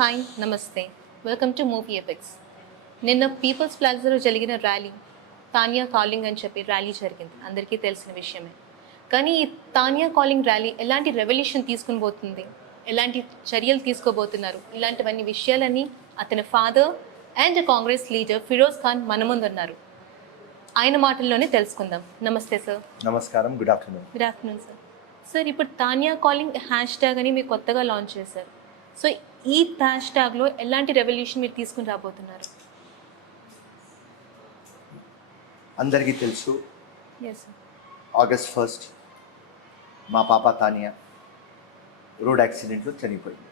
Hi నమస్తే welcome to movie epics. నిన్న peoples ప్లాజాలో జరిగిన ర్యాలీ తానియా కాలింగ్ అని చెప్పి ర్యాలీ జరిగింది, అందరికీ తెలిసిన విషయమే. కానీ ఈ తానియా కాలింగ్ ర్యాలీ ఎలాంటి రెవల్యూషన్ తీసుకుని పోతుంది, ఎలాంటి చర్యలు తీసుకోబోతున్నారు, ఇలాంటివన్నీ విషయాలని అతని father and Congress leader Firoz Khan మన ముందున్నారు. ఆయన మాటల్లోనే తెలుసుకుందాం. నమస్తే సార్. నమస్కారం. Good afternoon. Good afternoon sir. Sir, ఇప్పుడు తానియా కాలింగ్ హ్యాష్ ట్యాగ్ అని మీరు కొత్తగా లాంచ్ చేశారు. సో ఈ హ్యాష్ ట్యాగ్లో ఎలాంటి రెవల్యూషన్ మీరు తీసుకుని రాబోతున్నారు? అందరికీ తెలుసు, ఎస్ సార్. ఆగస్ట్ 1 మా పాప తానియా రోడ్ యాక్సిడెంట్లో చనిపోయింది.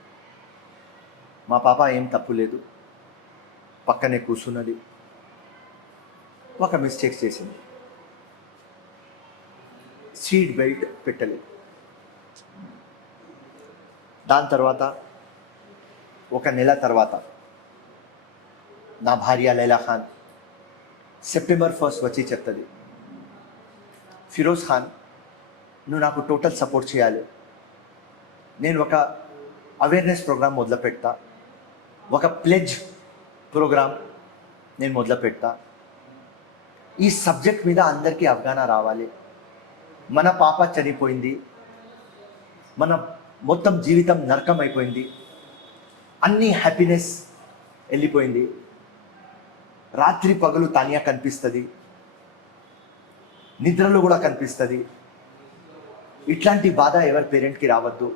మా పాప ఏం తప్పు లేదు, పక్కనే కూర్చున్నది, ఒక మిస్టేక్ చేసింది. సీట్ బెల్ట్ పెట్టలేదు. దాని తర్వాత ఒక నెల తర్వాత నా భార్య లైలా ఖాన్ సెప్టెంబర్ 1 వచ్చి చెప్తుంది, ఫిరోజ్ ఖాన్ నువ్వు నాకు టోటల్ సపోర్ట్ చేయాలి, నేను ఒక అవేర్నెస్ ప్రోగ్రామ్ మొదలు పెడతా, ఒక ప్లెడ్జ్ ప్రోగ్రామ్ నేను మొదలు పెడతా, ఈ సబ్జెక్ట్ మీద అందరికీ అవగాహన రావాలి. మన పాప చనిపోయింది, మన మొత్తం జీవితం నరకం అయిపోయింది, అన్ని హ్యాపీనెస్ వెళ్ళిపోయింది, రాత్రి పగలు తానియా కనిపిస్తుంది, నిద్రలో కూడా కనిపిస్తుంది. ఇట్లాంటి బాధ ఎవరి పేరెంట్కి రావద్దు,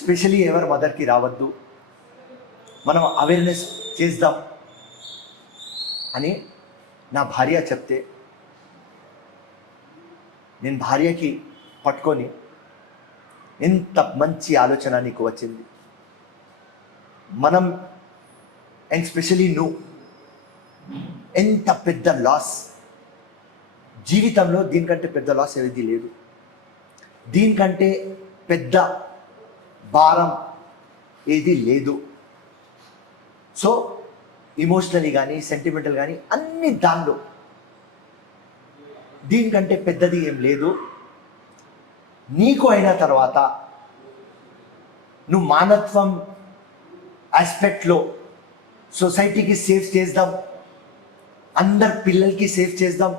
స్పెషలీ ఎవరి మదర్కి రావద్దు, మనం అవేర్నెస్ చేద్దాం అని నా భార్య చెప్తే నేను భార్యకి పట్టుకొని, ఎంత మంచి ఆలోచన నీకు వచ్చింది, మనం అండ్ స్పెషలీ నువ్వు ఎంత పెద్ద లాస్, జీవితంలో దీనికంటే పెద్ద లాస్ ఏది లేదు, దీనికంటే పెద్ద భారం ఏది లేదు. సో ఇమోషనలీ కానీ సెంటిమెంటల్ కానీ అన్ని దానిలో దీనికంటే పెద్దది ఏం లేదు. నీకు అయిన తర్వాత నువ్వు మానవత్వం ఆస్పెక్ట్లో సొసైటీకి సేఫ్ చేద్దాం, అందరు పిల్లలకి సేఫ్ చేద్దాం,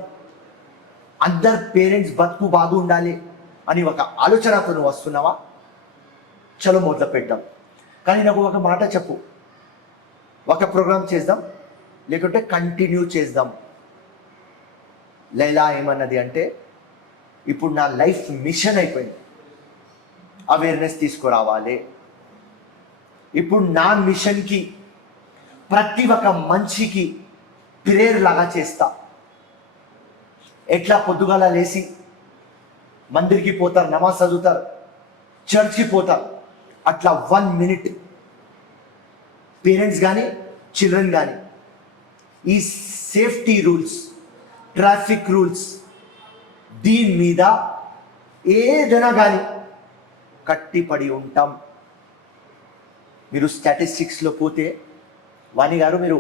అందరు పేరెంట్స్ బతుకు బాగుండాలి అని ఒక ఆలోచనతో నువ్వు వస్తున్నావా, చలో మొదలు పెట్టాం. కానీ నాకు ఒక మాట చెప్పు, ఒక ప్రోగ్రామ్ చేద్దాం లేకుంటే కంటిన్యూ చేద్దాం. లైలా ఏమన్నది అంటే, ఇప్పుడు నా లైఫ్ మిషన్ అయిపోయింది, అవేర్నెస్ తీసుకురావాలి. ఇప్పుడు నా మిషన్కి ప్రతి ఒక్క మనిషికి ప్రేయర్ లాగా చేస్తా. ఎట్లా పొద్దుగాల లేచి మందిర్కి పోతారు, నమాజ్ చదువుతారు, చర్చ్కి పోతారు, అట్లా 1 minute పేరెంట్స్ కానీ చిల్డ్రన్ కానీ ఈ సేఫ్టీ రూల్స్, ట్రాఫిక్ రూల్స్ దీని మీద ఏదైనా కానీ కట్టిపడి ఉంటాం. మీరు స్టాటిస్టిక్స్లో పోతే వాణి గారు మీరు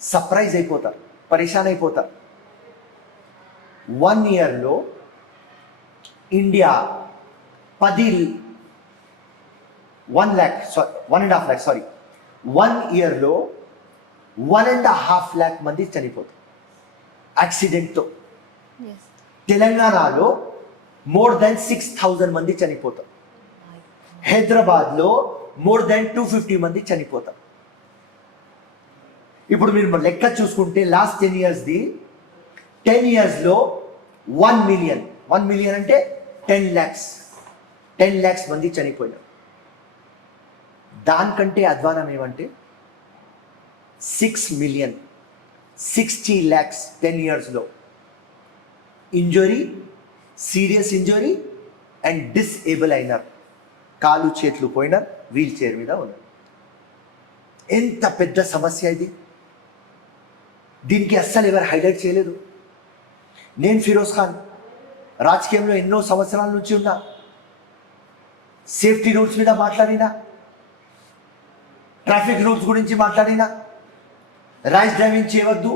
సర్ప్రైజ్ అయిపోతారు, పరేషాన్ అయిపోతారు. 1 yearలో ఇండియా 1 yearలో 1.5 lakh మంది చనిపోతారు యాక్సిడెంట్తో. తెలంగాణలో మోర్ దెన్ 6,000 మంది చనిపోతారు. హైదరాబాద్లో మోర్ దెన్ 250 మంది చనిపోతారు. ఇప్పుడు మీరు లెక్క చూసుకుంటే లాస్ట్ 10 yearsది 10 yearsలో 1 million అంటే 10 lakhs మంది చనిపోయినారు. దానికంటే అధ్వానం ఏమంటే 60 lakhs 10 yearsలో injury, serious injury and disable అయినారు, కాలు చేతులు పోయినారు, వీల్ చైర్ మీద ఉన్నారు. ఎంత పెద్ద సమస్య ఇది, దీనికి అస్సలు ఎవరు హైలైట్ చేయలేదు. నేను ఫిరోజ్ ఖాన్ రాజకీయంలో ఎన్నో సంవత్సరాల నుంచి ఉన్నా, సేఫ్టీ రూల్స్ మీద మాట్లాడినా, ట్రాఫిక్ రూల్స్ గురించి మాట్లాడినా, ర్యాష్ డ్రైవింగ్ చేయవద్దు,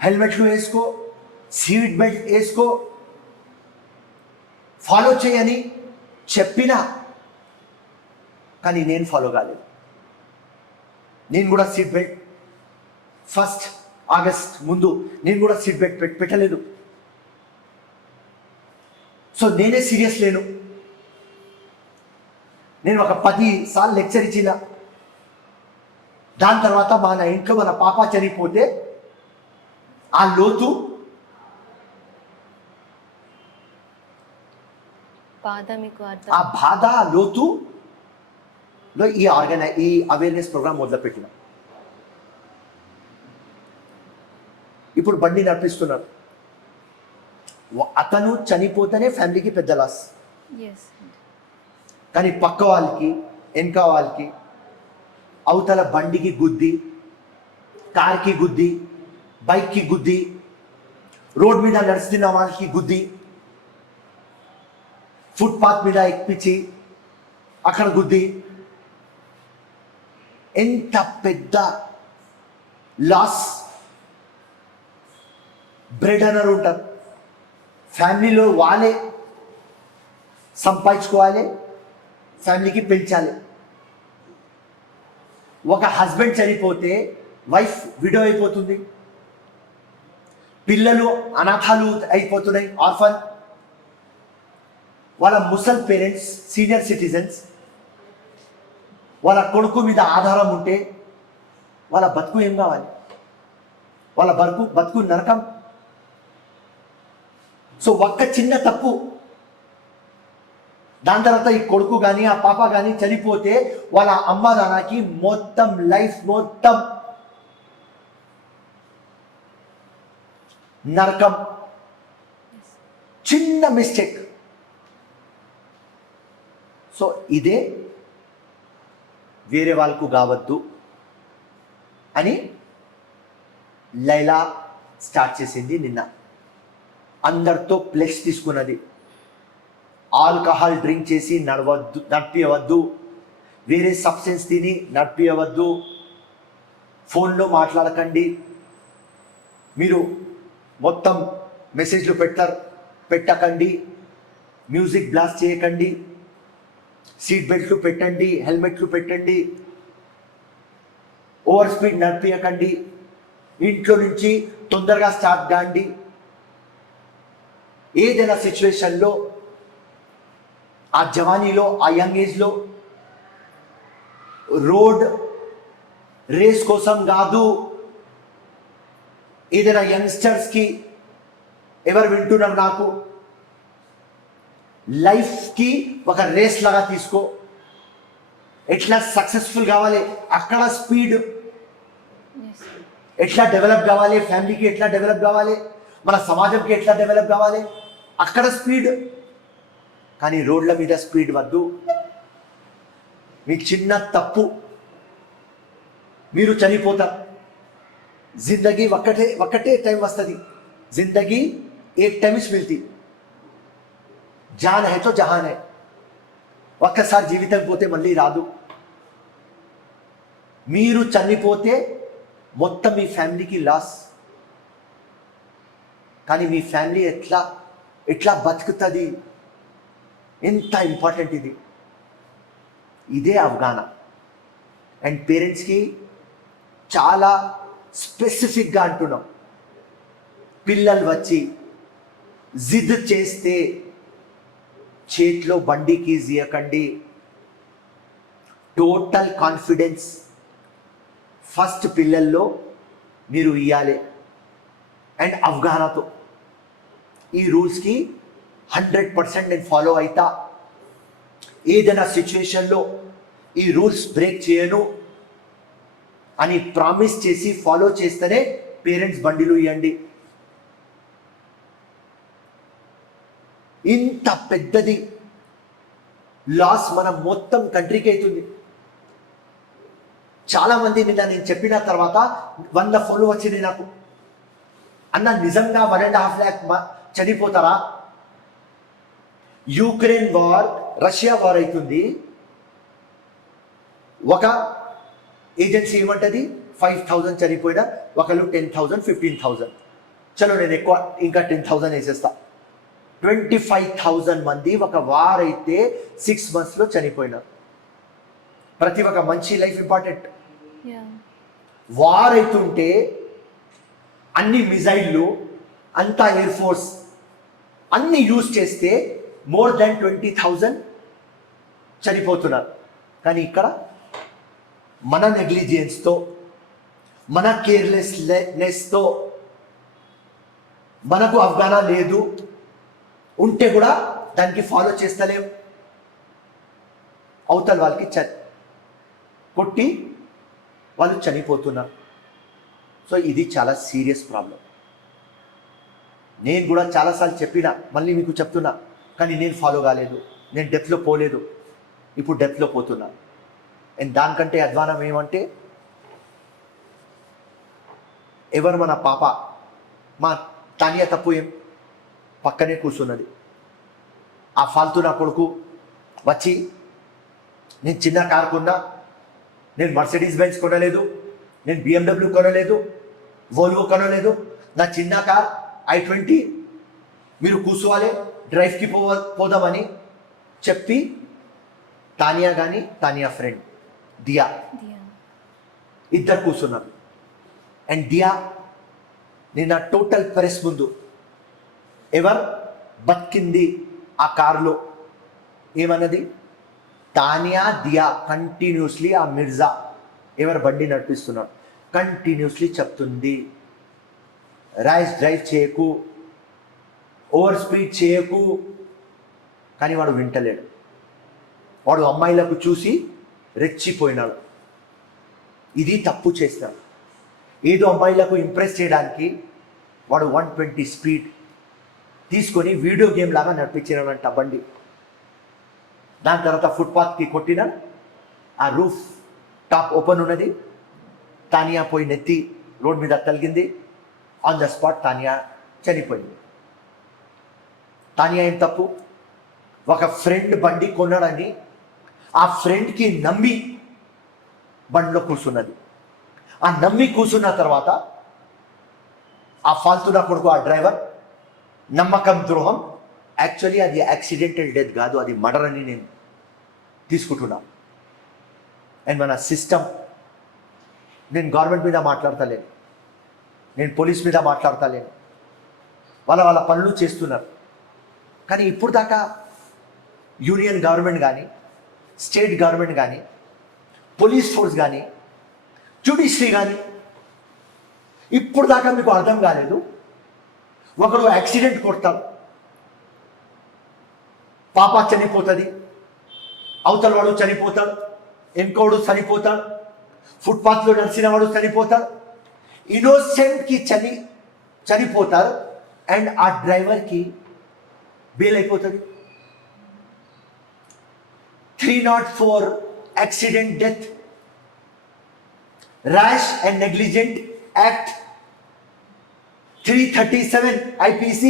హెల్మెట్లు వేసుకో, సీట్ బెల్ట్ వేసుకో, ఫాలో చేయని చెప్పినా, కానీ నేను ఫాలో కాలేదు. నేను కూడా సీట్ బెల్ట్ 1 ఆగస్ట్ ముందు నేను కూడా సీట్ బెల్ట్ పెట్టలేదు. సో నేనే సీరియస్ లేను. నేను ఒక 10 సార్లు లెక్చర్ ఇచ్చిన. దాని తర్వాత మన ఇంట్లో మన పాప చనిపోతే ఆ లోతు, బాధ మీకు అర్థం. ఆ బాధ, ఆ లోతులో ఈ అవేర్నెస్ ప్రోగ్రామ్ మొదలుపెట్టిన. ఇప్పుడు బండి నడిపిస్తున్నారు. అతను చనిపోతేనే ఫ్యామిలీకి పెద్ద లాస్. ఎస్. కానీ పక్క వాళ్ళకి, వెనక వాళ్ళకి, అవతల బండికి గుద్ది, కార్కి గుద్ది, బైక్కి గుద్ది, రోడ్ మీద నడుస్తున్న వాళ్ళకి గుద్ది, ఫుట్పాత్ మీద ఎక్కించి అక్కడ గుద్ది, ఎంత పెద్ద లాస్. బ్రెడ్ అన్నర్ ఉంటారు. ఫ్యామిలీలో వాళ్ళే సంపాదించుకోవాలి, ఫ్యామిలీకి పెంచాలి. ఒక హస్బెండ్ చనిపోతే వైఫ్ విడో అయిపోతుంది, పిల్లలు అనాథాలు అయిపోతున్నాయి, ఆర్ఫన్. వాళ్ళ ముసల్ పేరెంట్స్, సీనియర్ సిటిజన్స్, వాళ్ళ కొడుకు మీద ఆధారం ఉంటే వాళ్ళ బతుకు ఏం కావాలి? వాళ్ళ బతుకు నరకం. సో ఒక్క చిన్న తప్పు, దాని తర్వాత ఈ కొడుకు కానీ ఆ పాప కానీ చనిపోతే వాళ్ళ అమ్మ నాన్నకి మొత్తం లైఫ్ మొత్తం నరకం. చిన్న మిస్టేక్. సో ఇదే వేరే వాళ్ళకు కావద్దు అని లైలా స్టార్ట్ చేసింది నిన్న. అందరితో ప్లెక్స్ తీసుకున్నది. ఆల్కహాల్ డ్రింక్ చేసి నడిపియవద్దు, వేరే సబ్స్టెన్స్ తిని నడిపియవద్దు, ఫోన్లో మాట్లాడకండి, మీరు మొత్తం మెసేజ్లు పెట్టకండి, మ్యూజిక్ బ్లాస్ట్ చేయకండి, సీట్ బెల్ట్లు పెట్టండి, హెల్మెట్లు పెట్టండి, ఓవర్ స్పీడ్ నడిపియకండి, ఇంట్లో నుంచి తొందరగా స్టార్ట్ కాండి. ఏదైనా సిచ్యువేషన్లో, ఆ జవానీలో, ఆ యంగ్ ఏజ్లో రోడ్ రేస్ కోసం కాదు. ఏదైనా యంగ్స్టర్స్కి ఎవరు వింటున్నారు, నాకు లైఫ్కి ఒక రేస్ లాగా తీసుకో. ఎట్లా సక్సెస్ఫుల్ కావాలి, అక్కడ స్పీడ్. ఎట్లా డెవలప్ కావాలి, ఫ్యామిలీకి ఎట్లా డెవలప్ కావాలి, మన సమాజంకి ఎట్లా డెవలప్ కావాలి, అక్కడ స్పీడ్. కానీ రోడ్ల మీద స్పీడ్ వద్దు. మీకు చిన్న తప్పు మీరు చనిపోతారు. జిందగీ ఒక్కటే టైం వస్తుంది. జిందగీ ఏక్ టైమ్స్ మిల్తీ, జాన్ హై తో జహాన్ హై. ఒక్కసారి జీవితం పోతే మళ్ళీ రాదు. మీరు చనిపోతే మొత్తం మీ ఫ్యామిలీకి లాస్. కానీ మీ ఫ్యామిలీ ఎట్లా బతుకుతుంది, ఎంత ఇంపార్టెంట్ ఇది. ఇదే అవగాహన. అండ్ పేరెంట్స్కి చాలా స్పెసిఫిక్గా అంటున్నాం, పిల్లలు వచ్చి జిద్ చేస్తే చేతిలో బండి కీజ్ ఇవ్వకండి. టోటల్ కాన్ఫిడెన్స్ ఫస్ట్ పిల్లల్లో మీరు ఇవ్వాలి. అండ్ అవగాహనతో ఈ రూల్స్కి 100% నేను ఫాలో అవుతా. ఏదైనా సిచ్యువేషన్లో ఈ రూల్స్ బ్రేక్ చేయను అని ప్రామిస్ చేసి ఫాలో చేస్తేనే పేరెంట్స్ బండిలు ఇవ్వండి. ఇంత పెద్దది లాస్ మన మొత్తం కంట్రీకి అవుతుంది. చాలామంది నిన్న నేను చెప్పిన తర్వాత 100 ఫోన్లు వచ్చింది నాకు. అన్న నిజంగా 1.5 lakh చనిపోతారా? యూక్రెయిన్ వార్, రష్యా వార్ అవుతుంది. ఒక ఏజెన్సీ ఏమంటది 5,000 చనిపోయినా, ఒకళ్ళు 10,000, 15,000. చలో నేను ఎక్కువ ఇంకా 10,000 వేసేస్తా. 25,000 మంది ఒక వార్ అయితే 6 monthsలో చనిపోయినారు. ప్రతి ఒక్క మంచి లైఫ్ ఇంపార్టెంట్. యా వార్ అవుతుంటే అన్ని మిజైళ్ళు అంతా ఎయిర్ ఫోర్స్ అన్ని యూజ్ చేస్తే మోర్ దాన్ 20,000 చనిపోతున్నారు. కానీ ఇక్కడ మన నెగ్లిజెన్స్తో మన కేర్లెస్నెస్తో మనకు అవగాహన లేదు, ఉంటే కూడా దానికి ఫాలో చేస్తలేం, అవతల వాళ్ళకి కొట్టి వాళ్ళు చనిపోతున్నారు. సో ఇది చాలా సీరియస్ ప్రాబ్లం. నేను కూడా చాలాసార్లు చెప్పినా, మళ్ళీ మీకు చెప్తున్నా, కానీ నేను ఫాలో కాలేదు, నేను డెప్త్లో పోలేదు, ఇప్పుడు డెప్త్లో పోతున్నా. అండ్ దానికంటే అధ్వానం ఏమంటే, ఎవరు మన పాప, మా తానియా తప్పు ఏం, పక్కనే కూర్చున్నది. ఆ ఫాల్తూ నా కొడుకు వచ్చి, నేను చిన్న కార్ కొన్నా, నేను మర్సిడీస్ బెంజ్ కొనలేదు, నేను BMW కొనలేదు, వోల్వో కొనలేదు, నా చిన్న కార్ i20, మీరు కూర్చోవాలి, డ్రైవ్కి పోదామని చెప్పి తానియా కానీ తానియా ఫ్రెండ్ దియా ఇద్దరు కూర్చున్నారు. అండ్ దియా నిన్న టోటల్ ప్రెస్ ముందు ఎవరు బతికింది ఆ కారులో ఏమన్నది, తానియా దియా కంటిన్యూస్లీ ఆ మిర్జా ఎవరు బండి నడిపిస్తున్నారు కంటిన్యూస్లీ చెప్తుంది, ర్యాష్ డ్రైవ్ చేయకు, ఓవర్ స్పీడ్ చేయకు. కానీ వాడు వింటలేడు. వాడు అమ్మాయిలకు చూసి రెచ్చిపోయినాడు. ఇది తప్పు చేస్తాడు. ఏదో అమ్మాయిలకు ఇంప్రెస్ చేయడానికి వాడు 120 స్పీడ్ తీసుకొని వీడియో గేమ్ లాగా నడిపించినాడంట బండి. దాని తర్వాత ఫుట్పాత్కి కొట్టిన, ఆ రూఫ్ టాప్ ఓపెన్ ఉన్నది, తానియా పోయి నెత్తి రోడ్ మీద తగిలింది. ఆన్ ద స్పాట్ తానియా చనిపోయింది. తానియా ఏం తప్పు? ఒక ఫ్రెండ్ బండి కొన్నాడని ఆ ఫ్రెండ్కి నమ్మి బండిలో కూర్చున్నది. ఆ నమ్మి కూర్చున్న తర్వాత ఆ ఫాల్తున్నా కొడుకు ఆ డ్రైవర్ నమ్మకం ద్రోహం. యాక్చువల్లీ అది యాక్సిడెంటల్ డెత్ కాదు, అది మర్డర్ అని నేను తీసుకుంటున్నాను. అండ్ మన సిస్టమ్, నేను గవర్నమెంట్ మీద మాట్లాడతలేను, నేను పోలీస్ మీద మాట్లాడతలేను, వాళ్ళ పనులు చేస్తున్నారు. కానీ ఇప్పుడు దాకా యూనియన్ గవర్నమెంట్ కానీ, స్టేట్ గవర్నమెంట్ కానీ, పోలీస్ ఫోర్స్ కానీ, జ్యుడిషియరీ కానీ, ఇప్పుడు దాకా మీకు అర్థం కాలేదు. ఒకడు యాక్సిడెంట్ కొడతాడు, పాప చనిపోతుంది, అవతల వాడు చనిపోతాడు, ఇంకోడు చనిపోతాడు, ఫుట్పాత్లో నడిచిన వాడు చనిపోతాడు, ఇన్నోసెంట్కి చనిపోతారు. అండ్ ఆ డ్రైవర్కి బెయిల్ అయిపోతుంది. 304 accident death, rash and negligent act, 337 IPC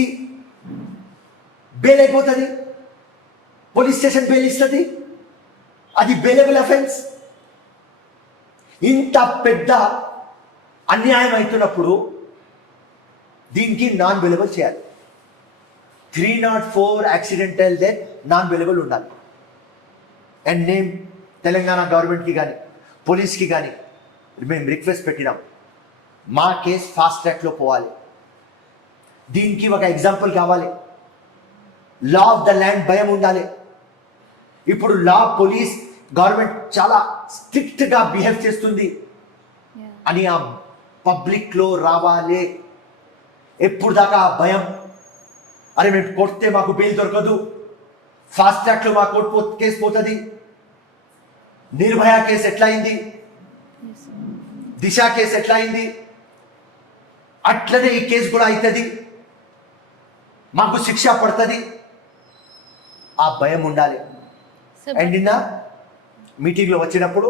bail అయిపోతుంది. పోలీస్ స్టేషన్ బెయిల్ ఇస్తుంది, అది బెయిలబుల్ అఫెన్స్. ఇంత పెద్ద అన్యాయం అవుతున్నప్పుడు దీనికి నాన్ బెయిలబుల్ చేయాలి. 304 యాక్సిడెంటల్ డెత్ నాన్ బెయిలబుల్ ఉండాలి. అండ్ నేను తెలంగాణ గవర్నమెంట్కి కానీ పోలీస్కి కానీ మేము రిక్వెస్ట్ పెట్టినాం, మా కేసు ఫాస్ట్ ట్రాక్లో పోవాలి. దీనికి ఒక ఎగ్జాంపుల్ కావాలి. లా ఆఫ్ ద ల్యాండ్ భయం ఉండాలి. ఇప్పుడు లా, పోలీస్, గవర్నమెంట్ చాలా స్ట్రిక్ట్గా బిహేవ్ చేస్తుంది అని ఆ పబ్లిక్లో రావాలి. ఎప్పుడు దాకా ఆ భయం, అరే మేము కొడితే మాకు బెయిల్ దొరకదు, ఫాస్ట్ ట్రాక్లో మా కోర్టు కేసు పోతుంది, నిర్భయ కేసు ఎట్లా అయింది, దిశ కేసు ఎట్లా అయింది, అట్లనే ఈ కేసు కూడా అవుతుంది, మాకు శిక్ష పడుతుంది. ఆ భయం ఉండాలి. అండ్ నిన్న మీటింగ్లో వచ్చినప్పుడు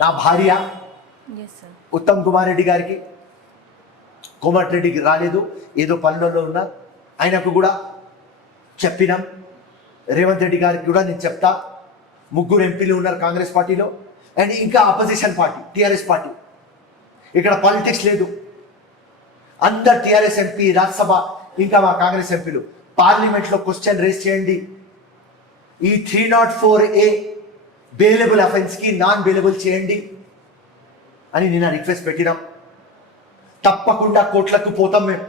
నా భార్య ఉత్తమ్ కుమార్ రెడ్డి గారికి, కోమటిరెడ్డికి రాలేదు, ఏదో పనులలో ఉన్నా, ఆయనకు కూడా చెప్పినాం. రేవంత్ రెడ్డి గారికి కూడా నేను చెప్తా. 3 ఎంపీలు ఉన్నారు కాంగ్రెస్ పార్టీలో, అండ్ ఇంకా అపోజిషన్ పార్టీ టీఆర్ఎస్ పార్టీ. ఇక్కడ పాలిటిక్స్ లేదు. అందరు టీఆర్ఎస్ ఎంపీ, రాజ్యసభ, ఇంకా మా కాంగ్రెస్ ఎంపీలు పార్లమెంట్లో క్వశ్చన్ రేస్ చేయండి. ఈ 304A బెయిలబుల్ అఫెన్స్కి నాన్ బెయిలబుల్ చేయండి. అని నిన్న రిక్వెస్ట్ పెట్టినాం. తప్పకుండా కోర్టులకు పోతాం మేము.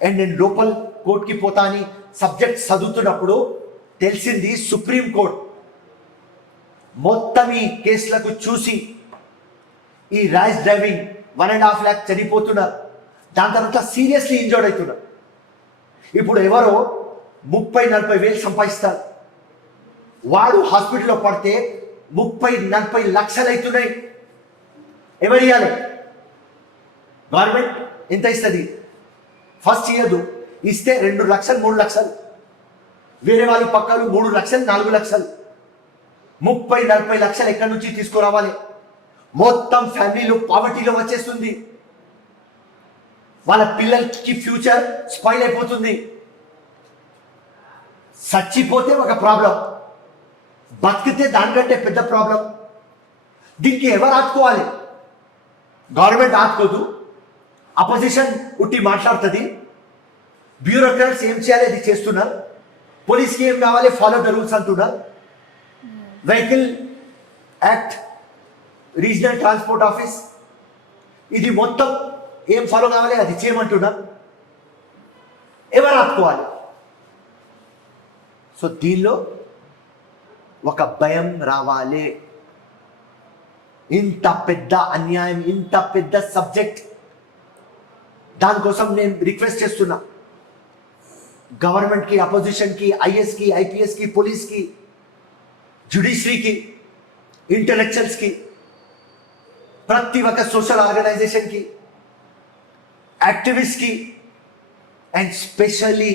అండ్ నేను లోపల్ కోర్టుకి పోతా అని సబ్జెక్ట్ చదువుతున్నప్పుడు తెలిసింది సుప్రీం కోర్ట్ మొత్తం ఈ కేసులకు చూసి ఈ ర్యాష్ డ్రైవింగ్ 1.5 lakh చనిపోతున్నారు, దాని తర్వాత సీరియస్లీ ఇంజర్డ్ అవుతున్నారు. ఇప్పుడు ఎవరో 30-40 వేలు సంపాదిస్తారు, వాడు హాస్పిటల్లో పడితే 30-40 లక్షలు అవుతున్నాయి. ఎవరు ఇవ్వాలి? గవర్నమెంట్ ఎంత ఇస్తుంది? ఫస్ట్ ఇవ్వదు, ఇస్తే 2 లక్షలు 3 లక్షలు, వేరే వాళ్ళు పక్కలు 3 లక్షలు 4 లక్షలు, 30-40 లక్షలు ఎక్కడి నుంచి తీసుకురావాలి? మొత్తం ఫ్యామిలీలో పావర్టీలో వచ్చేస్తుంది. వాళ్ళ పిల్లలకి ఫ్యూచర్ స్పాయిల్ అయిపోతుంది. చచ్చిపోతే ఒక ప్రాబ్లం, బతికితే దానికంటే పెద్ద ప్రాబ్లం. దీనికి ఎవరు ఆదుకోవాలి? గవర్నమెంట్ ఆదుకోదు, అపోజిషన్ ఉట్టి మాట్లాడుతుంది, బ్యూరోక్రాట్స్ ఏం చేయాలి అది చేస్తున్నారు, పోలీస్కి ఏం కావాలి ఫాలో ద రూల్స్ అంటున్నారు, vehicle act, regional transport office ఇది మొత్తం ఏం ఫాలో కావాలి అది చేయమంటున్నారు. ఎవరు ఆదుకోవాలి? సో దీనిలో ఒక భయం రావాలి. ఇంత పెద్ద అన్యాయం, ఇంత పెద్ద సబ్జెక్ట్, దానికోసం నేను రిక్వెస్ట్ చేస్తున్నా గవర్నమెంట్కి, అపోజిషన్కి, ఐఎస్కి, ఐపీఎస్కి, పోలీస్కి, జ్యుడిషియరీకి, ఇంటలెక్చువల్స్కి, ప్రతి ఒక్క సోషల్ ఆర్గనైజేషన్కి, యాక్టివిస్ట్కి, and specially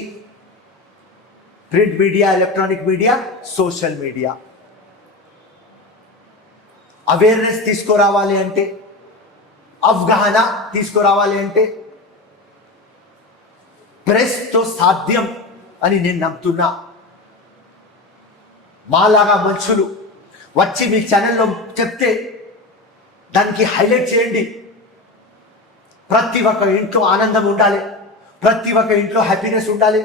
print media, electronic media, social media awareness తీసుకురావాలి అంటే, అవగాహన తీసుకురావాలి అంటే ప్రెస్తో సాధ్యం అని నేను నమ్ముతున్నా. మాలాగా మనుషులు వచ్చి మీ ఛానల్లో చెప్తే దానికి హైలైట్ చేయండి. ప్రతి ఒక్క ఇంట్లో ఆనందం ఉండాలి, ప్రతి ఒక్క ఇంట్లో హ్యాపీనెస్ ఉండాలి,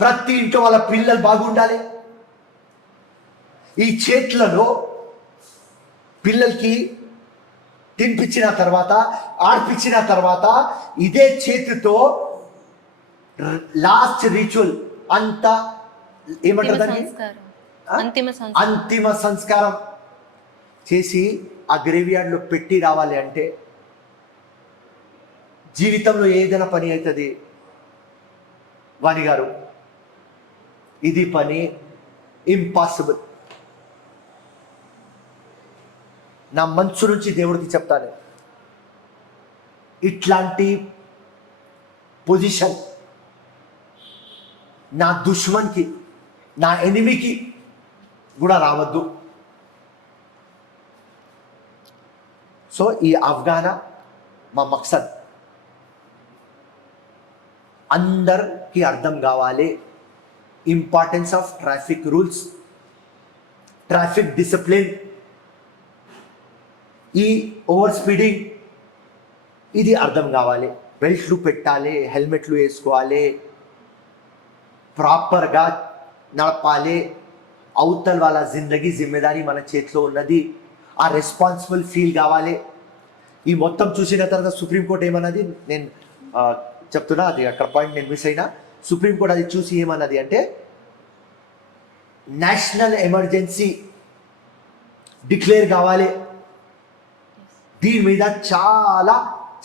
ప్రతి ఇంట్లో వాళ్ళ పిల్లలు బాగుండాలి. ఈ చేతులలో పిల్లలకి తినిపించిన తర్వాత, ఆడిపించిన తర్వాత ఇదే చేతితో లాస్ట్ రిచువల్ అంతా ఏమంటారు దాన్ని? అంతిమ సంస్కారం చేసి ఆ గ్రేవ్యార్డ్లో పెట్టి రావాలి అంటే జీవితంలో ఏదైనా పని అవుతుంది. వాణి గారు, ఇది పని ఇంపాసిబుల్. నా మనసు నుంచి దేవుడికి చెప్తాను, ఇట్లాంటి పొజిషన్ నా దుష్మన్కి, నా ఎనిమికి కూడా రావద్దు. సో ఈ అవగాహన మా మక్సద్. అందరికి అర్థం కావాలి importance of traffic rules, traffic discipline, ఈ ఓవర్ స్పీడింగ్ ఇది అర్థం కావాలి. బెల్ట్లు పెట్టాలి, హెల్మెట్లు వేసుకోవాలి, ప్రాపర్గా నడపాలి. అవతల వాళ్ళ జిందగీ జిమ్మేదారీ మన చేతిలో ఉన్నది, ఆ రెస్పాన్సిబుల్ ఫీల్ కావాలి. ఈ మొత్తం చూసిన తర్వాత సుప్రీంకోర్టు ఏమన్నది నేను చెప్తున్నా, అది అక్కడ పాయింట్ నేను మిస్ అయినా. సుప్రీంకోర్టు అది చూసి ఏమన్నది అంటే, నేషనల్ ఎమర్జెన్సీ డిక్లేర్ కావాలి, దీని మీద చాలా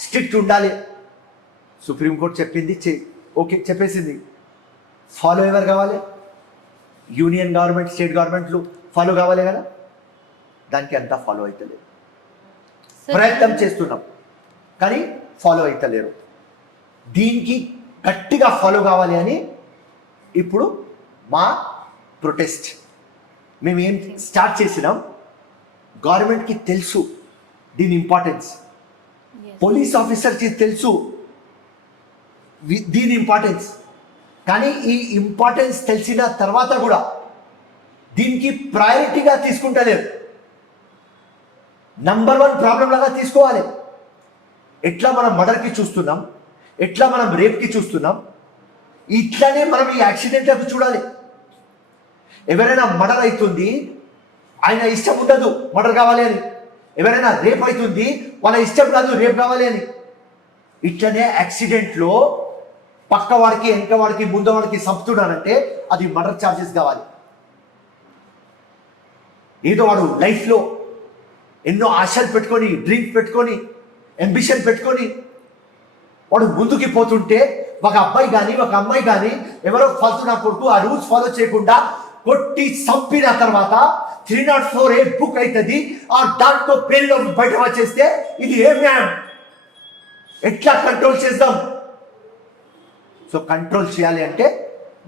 స్ట్రిక్ట్ ఉండాలి. సుప్రీంకోర్టు చెప్పింది ఓకే చెప్పేసింది. ఫాలో ఎవరు కావాలి? యూనియన్ గవర్నమెంట్, స్టేట్ గవర్నమెంట్లు ఫాలో కావాలి కదా. దానికి అంతా ఫాలో అవుతలేదు. ప్రయత్నం చేస్తున్నాం కానీ ఫాలో అవుతలేరు. దీనికి గట్టిగా ఫాలో కావాలి అని ఇప్పుడు మా ప్రొటెస్ట్. మేము ఏం స్టార్ట్ చేసినాం, గవర్నమెంట్కి తెలుసు దీని ఇంపార్టెన్స్, పోలీస్ ఆఫీసర్కి తెలుసు దీని ఇంపార్టెన్స్. కానీ ఈ ఇంపార్టెన్స్ తెలిసిన తర్వాత కూడా దీనికి ప్రయారిటీగా తీసుకుంటలేరు. నంబర్ 1 ప్రాబ్లం లాగా తీసుకోవాలి. ఎట్లా మనం మర్డర్కి చూస్తున్నాం, ఎట్లా మనం రేప్కి చూస్తున్నాం, ఇట్లానే మనం ఈ యాక్సిడెంట్లకు చూడాలి. ఎవరైనా మర్డర్ అవుతుంది, ఆయన ఇష్టం ఉండదు మర్డర్ కావాలి అని. ఎవరైనా రేప్ అవుతుంది, వాళ్ళ ఇష్టం కాదు రేపు కావాలి అని. ఇట్లనే యాక్సిడెంట్లో పక్క వాడికి వెనక వాడికి ముందు వాడికి చంపుతున్నాడంటే అది మర్డర్ ఛార్జెస్ కావాలి. ఏదో వాడు లైఫ్లో ఎన్నో ఆశలు పెట్టుకొని, డ్రీమ్ పెట్టుకొని, అంబిషన్ పెట్టుకొని వాడు ముందుకి పోతుంటే ఒక అబ్బాయి కానీ ఒక అమ్మాయి కానీ ఎవరో ఫాల్తు నా కొడుకు ఆ రూల్స్ ఫాలో చేయకుండా కొట్టి చంపిన తర్వాత 304A బుక్ అవుతుంది. ఆ దాంట్లో పేరులో బయట వచ్చేస్తే ఇది ఏం న్యాయం? ఎట్లా కంట్రోల్ చేద్దాం? సో కంట్రోల్ చేయాలి అంటే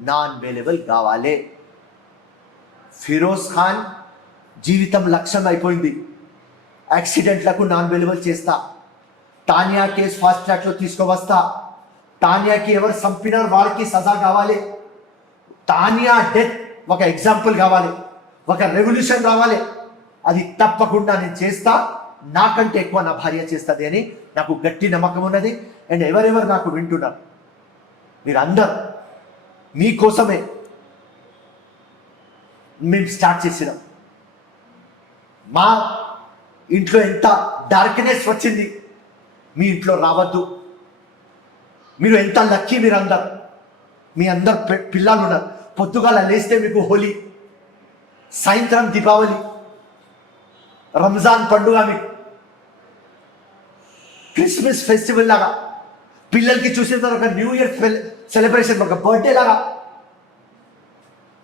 నాన్ అవైలబుల్ కావాలి. ఫిరోజ్ ఖాన్ జీవితం లక్ష్యం అయిపోయింది. యాక్సిడెంట్లకు నాన్ అవైలబుల్ చేస్తా. తానియా కేసు ఫాస్ట్ ట్రాక్లో తీసుకువస్తా. తానియాకి ఎవరు చంపినారు వాళ్ళకి సజా కావాలి. తానియా డెత్ ఒక ఎగ్జాంపుల్ కావాలి, ఒక రెవల్యూషన్ రావాలి. అది తప్పకుండా నేను చేస్తా. నాకంటే ఎక్కువ నా భార్య చేస్తుంది అని నాకు గట్టి నమ్మకం ఉన్నది. అండ్ ఎవరెవరు నాకు వింటున్నారు, మీరందరూ మీకోసమే మేము స్టార్ట్ చేసినాం. మా ఇంట్లో ఎంత డార్క్నెస్ వచ్చింది, మీ ఇంట్లో రావద్దు. మీరు ఎంత లక్కీ, మీరందరు మీ అందరు పిల్లలు ఉన్నారు. పొద్దుగాల లేస్తే మీకు హోలీ, సాయంత్రం దీపావళి, రంజాన్ పండుగ, మీకు క్రిస్మస్ ఫెస్టివల్ లాగా, పిల్లలకి చూసిన తర్వాత ఒక న్యూ ఇయర్ సెలబ్రేషన్, ఒక బర్త్డే లాగా.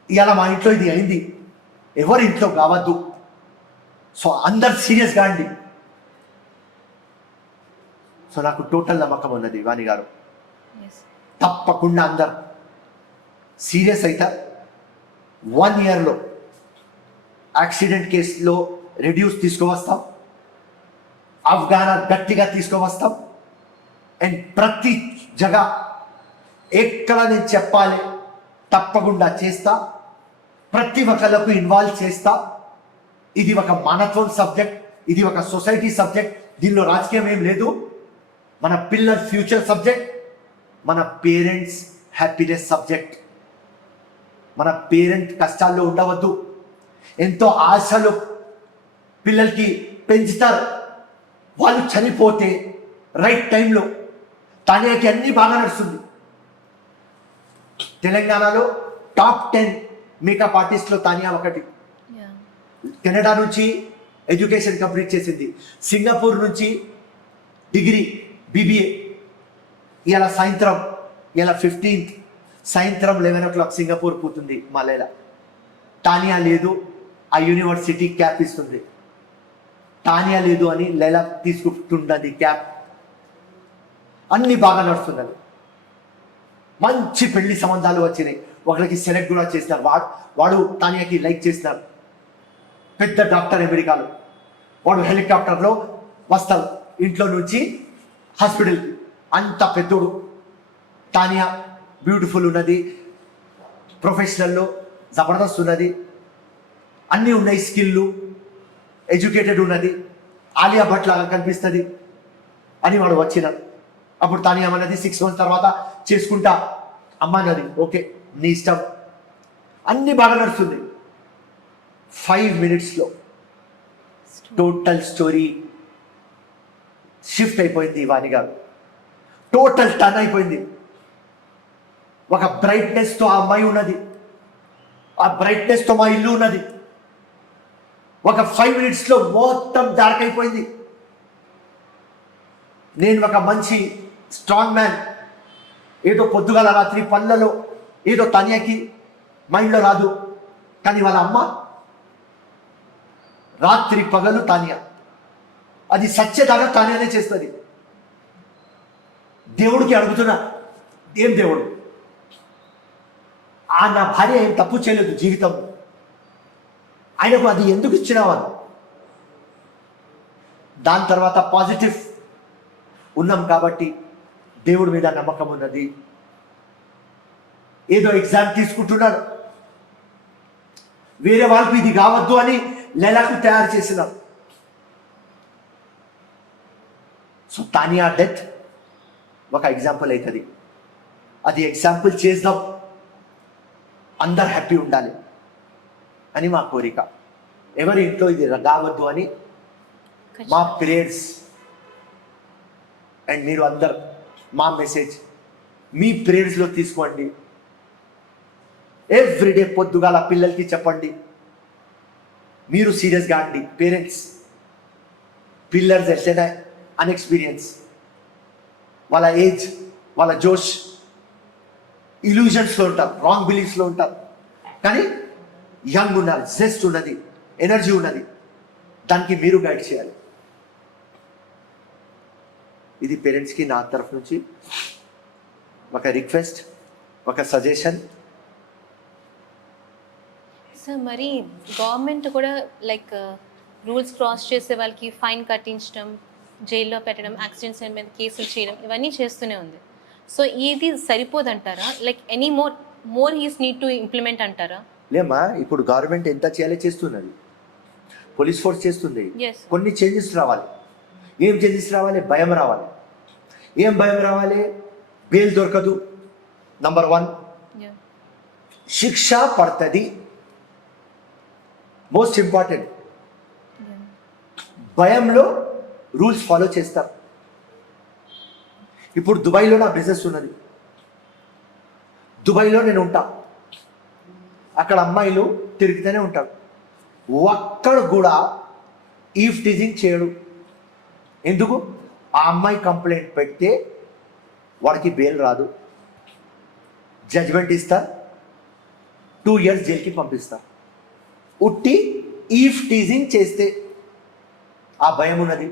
ఇవాళ మా ఇంట్లో ఇది అయింది, ఎవరి ఇంట్లో కావద్దు. సో అందరు సీరియస్గా అండి. సో నాకు టోటల్ నమ్మకం ఉన్నది వాణి గారు, తప్పకుండా అందరు సీరియస్ అవుతారు. 1 ఇయర్లో యాక్సిడెంట్ కేసులో రెడ్యూస్ తీసుకువస్తాం, అవగాహన గట్టిగా తీసుకువస్తాం. అండ్ ప్రతి జగ ఎక్కడ నేను చెప్పాలి తప్పకుండా చేస్తా. ప్రతి ఒక్కళ్ళకు ఇన్వాల్వ్ చేస్తా. ఇది ఒక మానవత్వం సబ్జెక్ట్, ఇది ఒక సొసైటీ సబ్జెక్ట్. దీనిలో రాజకీయం ఏం లేదు. మన పిల్లల ఫ్యూచర్ సబ్జెక్ట్, మన పేరెంట్స్ హ్యాపీనెస్ సబ్జెక్ట్. మన పేరెంట్ కష్టాల్లో ఉండవద్దు. ఎంతో ఆశలు పిల్లలకి పెంచుతారు, వాళ్ళు చనిపోతే రైట్ టైంలో. తానియాకి అన్ని బాగా నడుస్తుంది. తెలంగాణలో టాప్ 10 మేకప్ ఆర్టిస్ట్లో తానియా ఒకటి. కెనడా నుంచి ఎడ్యుకేషన్ కంప్లీట్ చేసింది, సింగపూర్ నుంచి డిగ్రీ BBA. ఇలా సాయంత్రం, ఇలా 15th సాయంత్రం 11 o'clock సింగపూర్ పోతుంది మా లైలా. తానియా లేదు, ఆ యూనివర్సిటీ క్యాప్ ఇస్తుంది. తానియా లేదు అని లైలా తీసుకుంటున్నది క్యాప్. అన్ని బాగా నడుస్తున్నది. మంచి పెళ్లి సంబంధాలు వచ్చినాయి. ఒకరికి సెలెక్ట్ కూడా చేసినారు. వాడు తానియాకి లైక్ చేసినారు. పెద్ద డాక్టర్ అమెరికాలో. వాడు హెలికాప్టర్లో వస్తారు ఇంట్లో నుంచి హాస్పిటల్కి. అంత పెద్దోడు. తానియా బ్యూటిఫుల్ ఉన్నది, ప్రొఫెషనల్లో జబర్దస్త్ ఉన్నది, అన్నీ ఉన్నాయి, స్కిల్లు, ఎడ్యుకేటెడ్ ఉన్నది, ఆలియా భట్ లాగా కనిపిస్తుంది అని వాడు వచ్చినాడు. అప్పుడు తానియా అన్నది 6 months తర్వాత చేసుకుంటా అమ్మా అన్నది. ఓకే నీ ఇష్టం. అన్నీ బాగా నడుస్తుంది. 5 minutesలో టోటల్ స్టోరీ షిఫ్ట్ అయిపోయింది. వాణి గారు టోటల్ టర్న్ అయిపోయింది. ఒక బ్రైట్నెస్తో ఆ అమ్మాయి ఉన్నది, ఆ బ్రైట్నెస్తో మా ఇల్లు ఉన్నది. ఒక 5 minutesలో మొత్తం డార్క్ అయిపోయింది. నేను ఒక మంచి స్ట్రాంగ్ మ్యాన్, ఏదో పొద్దుగాల రాత్రి పనులలో ఏదో తానియాకి మైండ్లో రాదు. కానీ వాళ్ళ అమ్మ రాత్రి పగలు తానియా, అది సత్యదాగా తానియానే చేస్తుంది. దేవుడికి అడుగుతున్నా, ఏం దేవుడు, నా భార్య ఏం తప్పు చేయలేదు జీవితం, ఆయనకు అది ఎందుకు ఇచ్చినావని. దాని తర్వాత పాజిటివ్ ఉన్నాం కాబట్టి దేవుడి మీద నమ్మకం ఉన్నది. ఏదో ఎగ్జామ్ తీసుకుంటున్నాడు, వేరే వాళ్ళకు ఇది కావద్దు అని లైలాకు తయారు చేసినారు. సో తానియా డెత్ ఒక ఎగ్జాంపుల్ అవుతుంది. అది ఎగ్జాంపుల్ చేద్దాం, అందరు హ్యాపీ ఉండాలి అని మా కోరిక. ఎవరి ఇంట్లో ఇది కావద్దు అని మా ప్రేయర్స్ అండ్ మీరు అందరు మా మెసేజ్ మీ ప్రేయర్స్లో తీసుకోండి. ఎవ్రీడే పొద్దుగాల పిల్లలకి చెప్పండి. మీరు సీరియస్గా అండి పేరెంట్స్. పిల్లర్స్ ఎట్లయినా అన్ఎక్స్పీరియన్స్, వాళ్ళ ఏజ్, వాళ్ళ జోష్, ఇల్యూజన్స్లో ఉంటారు, రాంగ్ బిలీఫ్స్లో ఉంటారు. కానీ యంగ్ ఉన్నారు, జెస్ట్ ఉన్నది, ఎనర్జీ ఉన్నది, దానికి మీరు గైడ్ చేయాలి. ఇది పేరెంట్స్కి నా తరఫు నుంచి ఒక రిక్వెస్ట్, ఒక సజెషన్. సార్ మరి గవర్నమెంట్ కూడా లైక్ రూల్స్ క్రాస్ చేసే వాళ్ళకి ఫైన్ కట్టించడం, జైల్లో పెట్టడం, యాక్సిడెంట్స్ మీద కేసులు చేయడం, ఇవన్నీ చేస్తూనే ఉంది. సో ఇది సరిపోదంటారా? Like any more he's need to implement అంటారా? లేమ్మా, ఇప్పుడు గవర్నమెంట్ ఎంత చేయాలో చేస్తున్నది, పోలీస్ ఫోర్స్ చేస్తుంది. Yes. కొన్ని చేంజెస్ రావాలి. ఏం చేంజెస్ రావాలి? భయం రావాలి. ఏం భయం రావాలి? బెయిల్ దొరకదు, నంబర్ 1. Yeah. శిక్ష పడుతుంది, మోస్ట్ ఇంపార్టెంట్. Yeah. భయంలో రూల్స్ ఫాలో చేస్తారు. ఇప్పుడు దుబాయ్లో నా బిజినెస్ ఉన్నది, దుబాయ్లో నేను ఉంటా. అక్కడ అమ్మాయిలు తిరుగుతూనే ఉంటారు. ఒక్కడు కూడా ఈవ్ టీజింగ్ చేయడు. ఎందుకు? ఆ అమ్మాయి కంప్లైంట్ పెడితే వాడికి బెయిల్ రాదు, జడ్జ్మెంట్ ఇస్తారు, 2 years జైలుకి పంపిస్తారు. ఉట్టి ఈవ్ టీజింగ్ చేస్తే ఆ భయం ఉన్నది.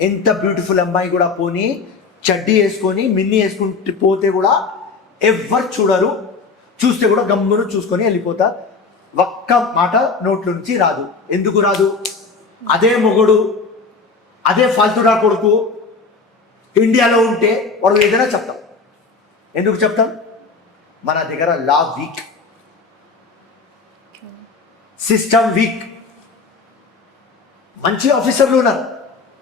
ఎంత బ్యూటిఫుల్ అమ్మాయి కూడా పోనీ చడ్డీ వేసుకొని మిన్ని వేసుకుంటూ పోతే కూడా ఎవ్వరు చూడరు, చూస్తే కూడా గమ్మును చూసుకొని వెళ్ళిపోతా. ఒక్క మాట నోట్ల నుంచి రాదు. ఎందుకు రాదు? అదే మొగుడు, అదే ఫాల్తుడా కొడుకు ఇండియాలో ఉంటే వాడు ఏదైనా చెప్తాం. ఎందుకు చెప్తాం? మన దగ్గర లా వీక్, సిస్టమ్ వీక్. మంచి ఆఫీసర్లు ఉన్నారు,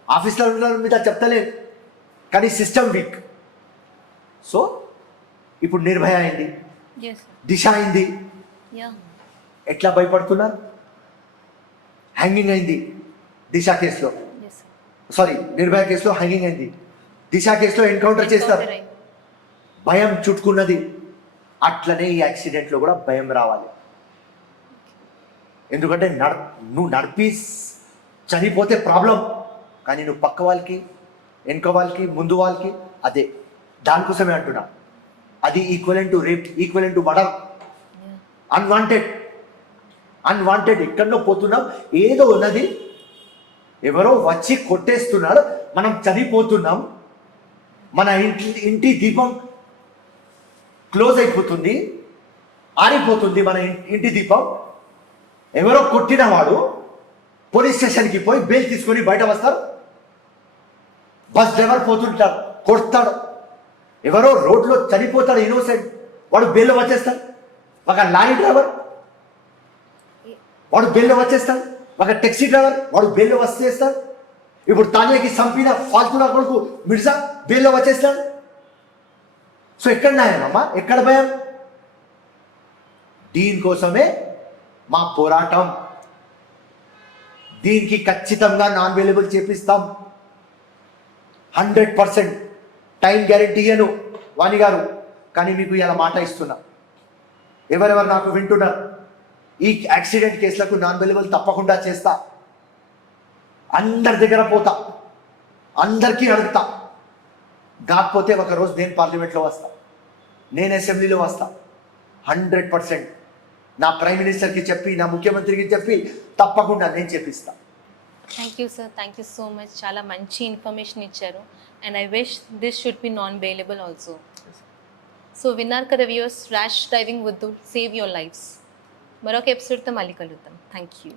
ఆఫీసర్ల మీద చెప్తలేదు, కానీ సిస్టమ్ వీక్. సో ఇప్పుడు నిర్భయ అయింది, Yes, sir. దిశ అయింది, Yeah. ఎట్లా భయపడుతున్నారు? హ్యాంగింగ్ అయింది దిశ కేసులో, Yes, sir. సారీ నిర్భయ కేసులో హ్యాంగింగ్ అయింది, దిశ కేసులో ఎన్కౌంటర్ చేస్తారు. Encounter అయ్యి. భయం చుట్టుకున్నది. అట్లనే ఈ యాక్సిడెంట్లో కూడా భయం రావాలి. ఎందుకంటే నువ్వు నడిపి చనిపోతే ప్రాబ్లం, కానీ నువ్వు పక్క వాళ్ళకి, వెనుక వాళ్ళకి, ముందు వాళ్ళకి, అదే దానికోసమే అంటున్నా. అది equivalent to rape, equivalent to murder. Yeah. Unwanted ఎక్కడో పోతున్నాం, ఏదో ఉన్నది, ఎవరో వచ్చి కొట్టేస్తున్నాడు, మనం చనిపోతున్నాం, మన ఇంటి దీపం క్లోజ్ అయిపోతుంది, ఆరిపోతుంది మన ఇంటి దీపం. ఎవరో కొట్టిన వాడు పోలీస్ స్టేషన్కి పోయి బెయిల్ తీసుకొని బయట వస్తారు. బస్ డ్రైవర్ పోతుంటాడు, కొడతాడు. ఎవరో రోడ్లో చనిపోతాడు ఇన్నోసెంట్, వాడు బెయిల్లో వచ్చేస్తాడు. ఒక లారీ డ్రైవర్ వాడు బెయిల్లో వచ్చేస్తాడు, ఒక ట్యాక్సీ డ్రైవర్ వాడు బెయిల్లో వచ్చేస్తాడు. ఇప్పుడు తానియాకి చంపిన ఫాల్తునా కొడుకు మిర్జా బెయిల్లో వచ్చేస్తాడు. సో ఎక్కడ న్యాయం అమ్మా? ఎక్కడ భయం? దీనికోసమే మా పోరాటం. దీనికి ఖచ్చితంగా నాన్ అవైలబుల్ చేపిస్తాం, 100%. టైం గ్యారెంటీ ఇయ్యను వాణి గారు, కానీ మీకు ఇలా మాట ఇస్తున్నా. ఎవరెవరు నాకు వింటున్నారు, ఈ యాక్సిడెంట్ కేసులకు నాన్ అవైలబుల్ తప్పకుండా చేస్తా. అందరి దగ్గర పోతా, అందరికీ అడుగుతా. కాకపోతే ఒకరోజు నేను పార్లమెంట్లో వస్తా, నేను అసెంబ్లీలో వస్తా. 100% నా ప్రైమ్ మినిస్టర్కి చెప్పి, నా ముఖ్యమంత్రికి చెప్పి తప్పకుండా నేను చెప్పిస్తా. Thank you sir, thank you so much. చాలా మంచి ఇన్ఫర్మేషన్ ఇచ్చారు. And I wish this should be non bailable also. So విన్నారు కదా వ్యూవర్స్, ర్యాష్ డ్రైవింగ్ వద్దు, సేవ్ యువర్ లైఫ్స్. మరొక ఎపిసోడ్తో మళ్ళీ కలుద్దాం. Thank you.